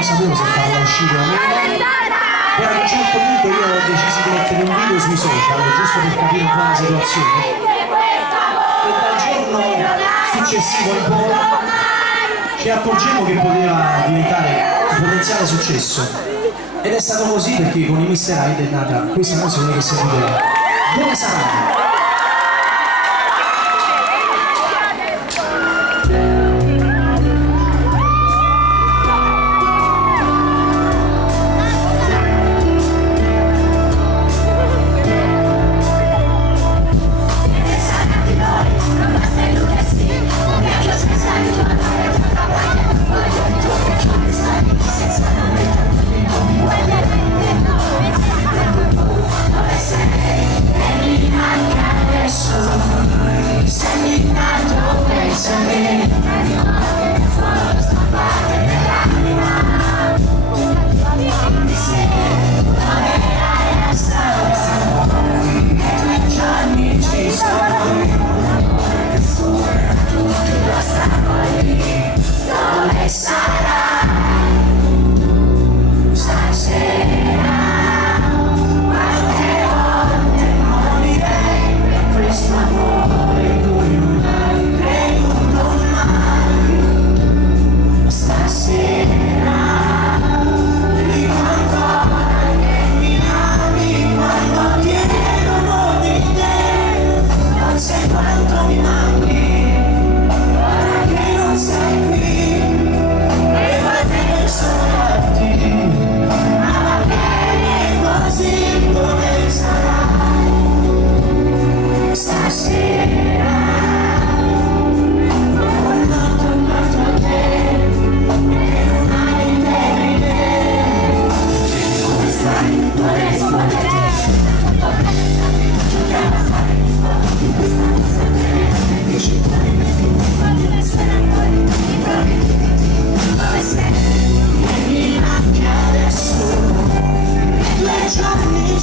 non sapevo se farla uscire o meno. E ad un certo punto io ho deciso di mettere un video sui social, giusto per capire un po' la situazione. E dal giorno successivo in poi ci accorgemmo che poteva diventare un potenziale successo. Ed è stato così perché con i Mr. Hyde è nata questa canzone che sentite. Dove saranno?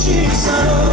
Ci sarò